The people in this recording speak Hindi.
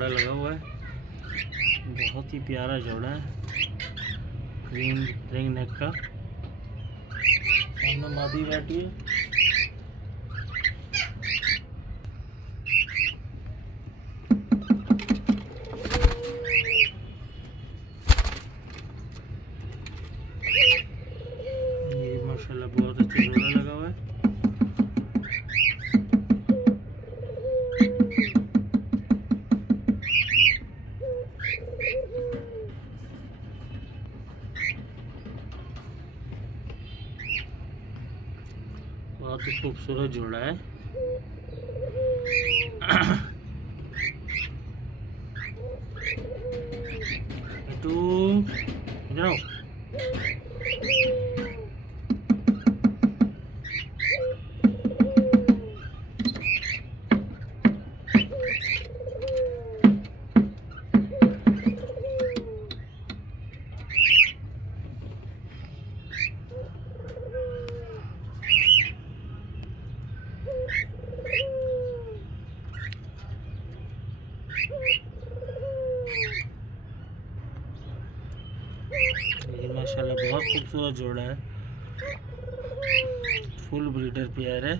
जोड़ा लगा हुआ है, बहुत ही प्यारा जोड़ा है रिंग नेक का। सामने मादी बैठी है। ये माशाल्लाह बहुत अच्छा जोड़ा लगा हुआ है। बहुत ही खूबसूरत जोड़ा है। इधर आओ। ये माशाल्लाह बहुत खूबसूरत जोड़ा है, फुल ब्रीडर पेयर है।